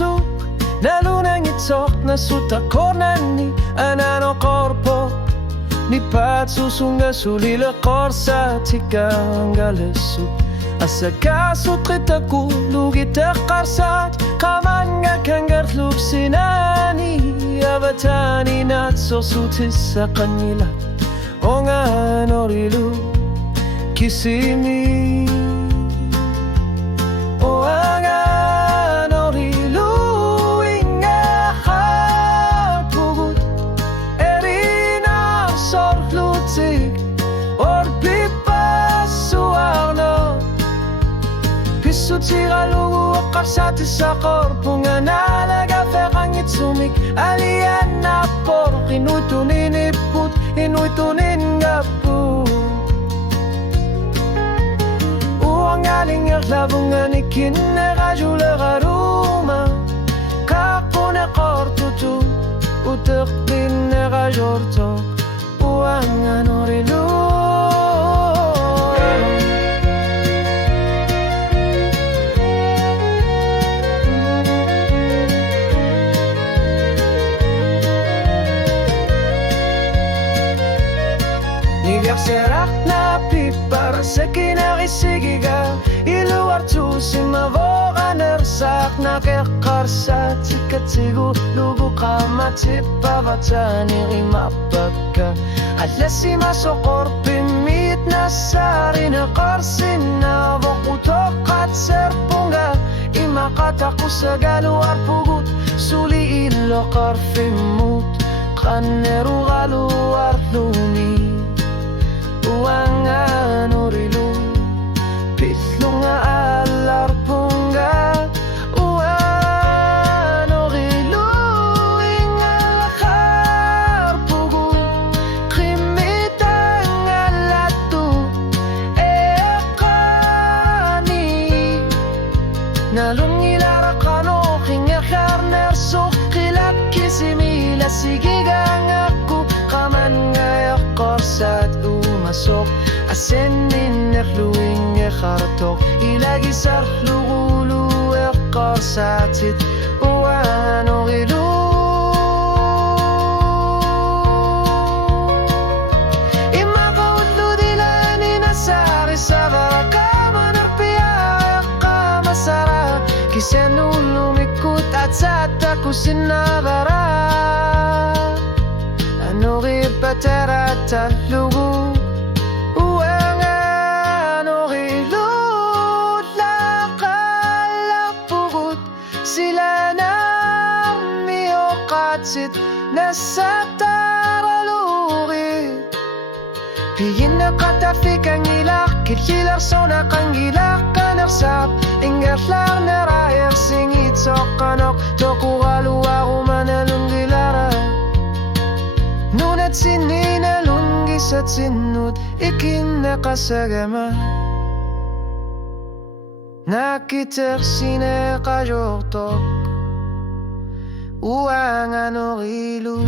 su nalunang itok na sutakornani anano korpo ni patsu sunga sulila korsa tika angalesu asaka sutrita kulugita karsat kamanga kangartlub sinani avatani natso sutisa kanila onga norilu kisimi Tira lugu akarsati sa korpo nga nalaga ferangit sumik alian na por inutunin iput inutunin nga po uang aling aklabungan ikin na rajula karuma kako na kortutu utak din na rajorto uang anorilu serak na pipar sa kinakisigiga iluar tu si mavoga nersak na kekarsa tikat sigu lugu kamatip pavatani rimapagka alas si masokor pimit na sari na karsin na vokutok at serpunga imakataku sa galuar pugut suli ilo karfimut kaneru galuar luni uang anorilu pitlunga alar punga uang anorilu ingalakar pugu krimitang alatu ekani nalungilara kano kingakar nerso kilak kisimila sigigang aku kaman ngayak korsat masok asenin erluing ekhartok ilagi sar lugulu ekarsatit uano gilu imakautlu dilani nasari savara kama nerpia ekama sara kisenu lumikut atsata kusinavara ano ripaterata lugu sit nasa taraluri piyin na katafik ang ilak kitkilar sona kang ilak kanarsap ingatlar na raher singit sokanok tokugaluwa kumanalung gilara nunat sininalunggis at sinut ikin nakasagama nakiter sinekajortok uang anorilu